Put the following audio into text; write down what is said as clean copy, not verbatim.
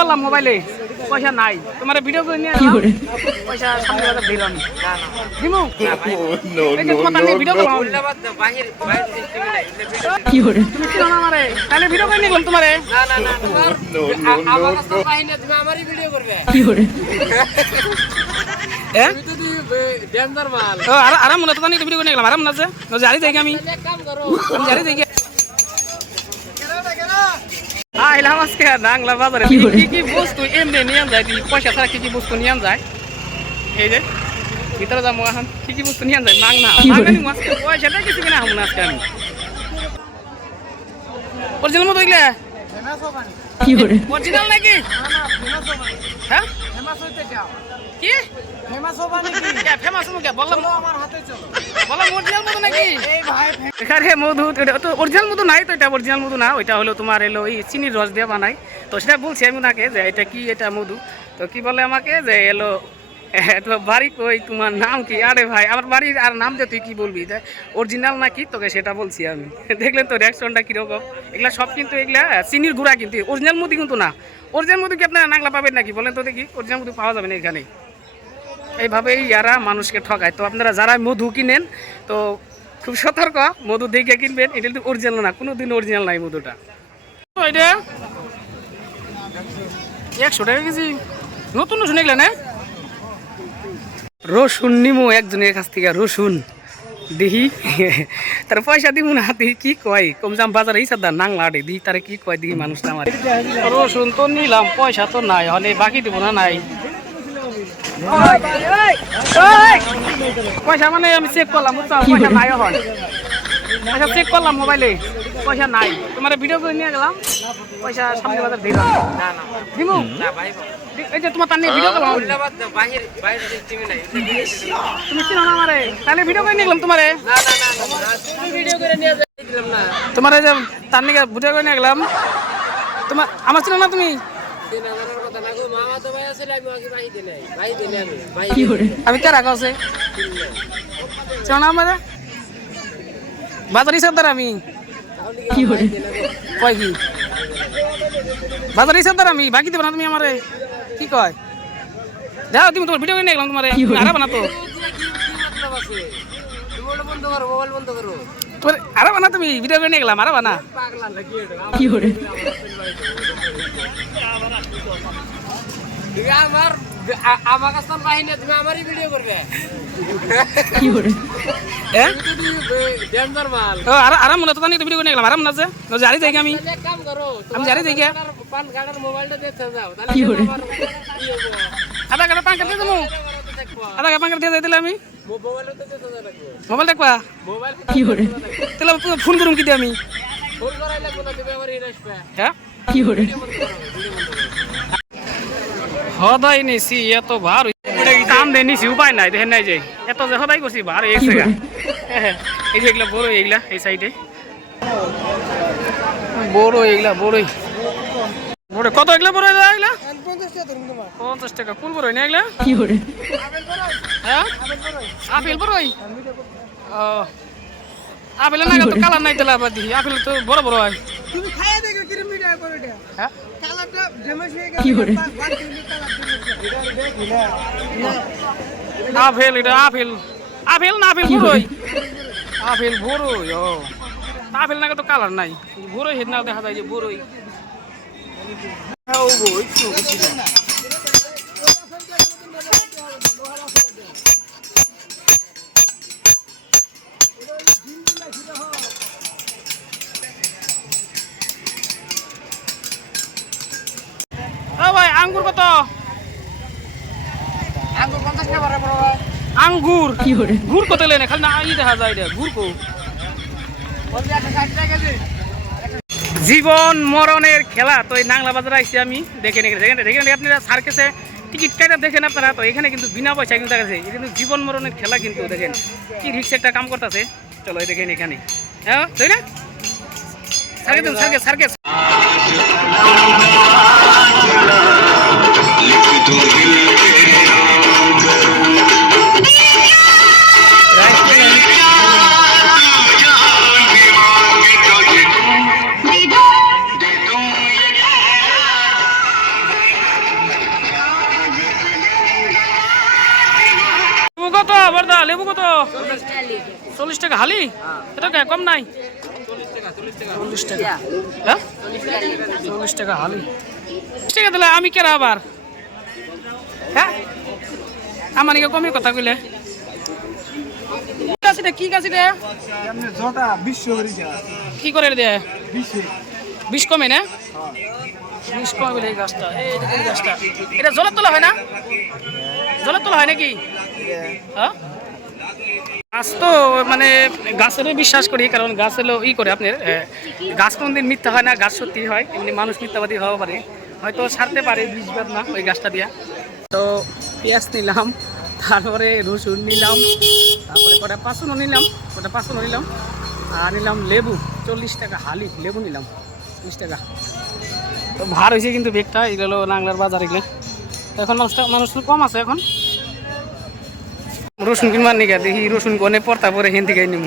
করলাম মোবাইলে, পয়সা নাই, তোমার ভিডিও করে নিয়ে গেলাম, পয়সা সামনে বাজার দিল আমি দিমু এই যে তোমার তাহলে ভিডিও করলাম তুমি চিনো না আমারে, তাহলে ভিডিও করে নিয়ে গেলাম তোমারে। আরাম মনে তো ভিডিও করে নিয়ে গেলাম, আরাম না আছে জারি যাই আমি জারি যাই আইলাম আজকে নাংলা বাজারে কি কি বস্তু এমনি নিয়ে যায়, পয়সা ছাড়া কি কি বস্তু নিয়ে যায়, এই যে ভিতরে যাবো এখন কি কি বস্তু নিয়ে যায় মাং না আজকে পয়সাটা কিছু কিনা হবো না আজকে আমি অরিজিনাল মতো এগুলা অরিজিনাল নাকি হ্যাঁ কি ফেমাস হবে নাকি ফেমাস হবে কে বললাম আমার হাতে চলো বললাম অরিজিনাল মতো নাকি এই ভাই এখানে মধু তো অরিজিনাল মধু নাই, তো এটা অরিজিনাল মধু না, ওইটা হলো তোমার এলো এই চিনির রস দিয়ে বানাই, তো সেটা বলছি আমি ওনাকে যে এটা কি এটা মধু, তো কি বলে আমাকে যে এলো তোমার বাড়ি কই তোমার নাম কি, আরে ভাই আমার বাড়ির আর নাম দিয়ে তুই কি বলবি অরিজিনাল নাকি, তোকে সেটা বলছি আমি দেখলেন তো রিয়াকশনটা কিরকম, এগুলা সব কিন্তু এগুলা চিনির গুঁড়া কিন্তু অরিজিনাল মধু কিন্তু না, অরিজিনাল মধু কি আপনারা নাগলা পাবেন নাকি বলেন তো দেখি, অরিজিনাল মধু পাওয়া যাবে না এখানে, এইভাবেই ইয়ারা মানুষকে ঠকায়, তো আপনারা যারা মধু কিনেন তো খুব সতর্ক, মধু দেখে কিনবেন, এটা কিন্তু অরিজিনাল না, কোনোদিন অরিজিনাল নাই মধুটা, এটা 100 টাকা কেজি নতুন রসুন এগুলো না, রসুন নিমো একজনের কাছ থেকে রসুন দেখি তার পয়সা দিব না, দেখি কি কয় কম দাম বাজারে ইসাদার নাংলা আটে দিই তারা কি কয় দেখি মানুষটা আমার রসুন তো নিলাম পয়সা তো নাই, হলে বাকি দিব না নাই পয়সা মানে আমি চেক করলাম পয়সা নাই এখন, পয়সা চেক করলাম মোবাইলে পয়সা নাই, তোমার ভিডিও করে নিয়ে গেলাম, পয়সা সামনে বাজার দিলাম দিমু এই যে তোমার তার নিয়ে ভিডিও করলাম তুমি চিনো না আমারে, তাহলে ভিডিও করে নিয়ে গেলাম তোমারে তোমার যে তার নিয়ে ভিডিও করে নিয়ে গেলাম, তোমার আমার চিনো না তুমি আমি কে রাখা আছে চিনো না আমার বাজার ইসাদার আমি কয় কি বাজার ইসাদার আমি বাকি দেবো না তুমি আমারে কি কয় যাও তুমি তোমার ভিডিও করে নিয়ে গেলাম তোমার আরাম না তো তোমার আরাম না তুমি ভিডিও করে নিয়ে গেলাম আরাম না কি করে আমার আমার কাছে বাহিনী তুমি আমারই ভিডিও করবে কি করে হ্যাঁ ডেঞ্জার মাল ও আরাম না তো ভিডিও করে নিয়ে গেলাম আরাম না যে জারি যাই আমি এক কাম করো আমি জারি যাই পান কার্ডের মোবাইলটা দেখতে যাও তাহলে কি করে আধা ঘন্টা পান কার্ড দিয়ে দেবো আধা ঘন্টা পান কার্ড দিয়ে দিলে আমি মোবাইল দেখবা মোবাইল কি করে তাহলে ফোন করুম কি দিয়ে আমি ফোন করাইলে কোনা দিবে আমার ইরাস পে হ্যাঁ কি করে হদাই নিছি এত ভার কাম দে নিছি উপায় নাই দেখেন নাই যে এত যে হদাই করছি ভার এই জায়গা এই যে এগুলা বড় এইগুলা এই সাইডে বড় এইগুলা বড়ই বড় কত এগুলা বড় এগুলা 50 টাকা কোন বড় না এগুলা কি করে হ্যাঁ আপেল বড়ই ও আপেল না তো কালার নাই তেলা বাদি আপেল তো বড় বড় হয় তুমি খাইয়া দেখো কিরম মিঠা বড়টা হ্যাঁ কালারটা জেমস হয়ে গেছে কি করে আপেল এটা আপেল আপেল না আপেল বড়ই আপেল বড়ই ও আপেল না তো কালার নাই বড়ই হেড না দেখা যায় যে বড়ই ও বই আঙ্গুর কত আঙ্গুর 50 টাকা বড় বড় আঙ্গুর কি করে গুড় কত লেনে খালি না ই দেখা যায় রে গুড় কো জীবন মরণের খেলা, তো এই নাংলা বাজারে আইছি আমি দেখেন দেখেন আপনারা সার্কেসে টিকিট কাটা দেখেন আপনারা, তো এখানে কিন্তু বিনা পয়সা কিন্তু দেখাচ্ছে, এটা কিন্তু জীবন মরণের খেলা কিন্তু দেখেন কি রিক্সা একটা কাম করতেছে, চলো দেখেন এখানে হ্যাঁ তাই না সার্কেস সার্কেস সার্কেস কত বর্দা লেবু কত 40 টাকা হালি এটা কে কম নাই 40 টাকা হ্যাঁ 40 টাকা হালি 40 টাকা দিলে আমি কেরা আবার হ্যাঁ আমার নিকে কমই কথা কইলে কি গাছ এটা কি করে দেয় 20 কমে না 20 কমে বলে এই গাছটা এই গাছটা এটা জলের তোলা হয় না জলের তোলা হয় নাকি হ্যাঁ গাছ তো মানে গাছেরও বিশ্বাস করি কারণ গাছ হলো ই করে আপনার গাছ কোনদিন মিথ্যা হয় না গাছ সত্যি হয় এমনি মানুষ মিথ্যাবাদী হওয়া পারে হয়তো ছাড়তে পারে বিষবাদ না ওই গাছটা দিয়া তো পেঁয়াজ নিলাম তারপরে রসুন নিলাম তারপরে কটা পাঁচনও নিলাম আর নিলাম লেবু 40 টাকা হালি লেবু নিলাম 20 টাকা তো ভার হয়েছে কিন্তু বেগটা এগুলো নাংলার বাজার এগুলো এখন মানুষ কম আছে এখন রসুন কিনবার নিকে দেখি রসুন কোনে পড়তা পরে হেন থেকে নিব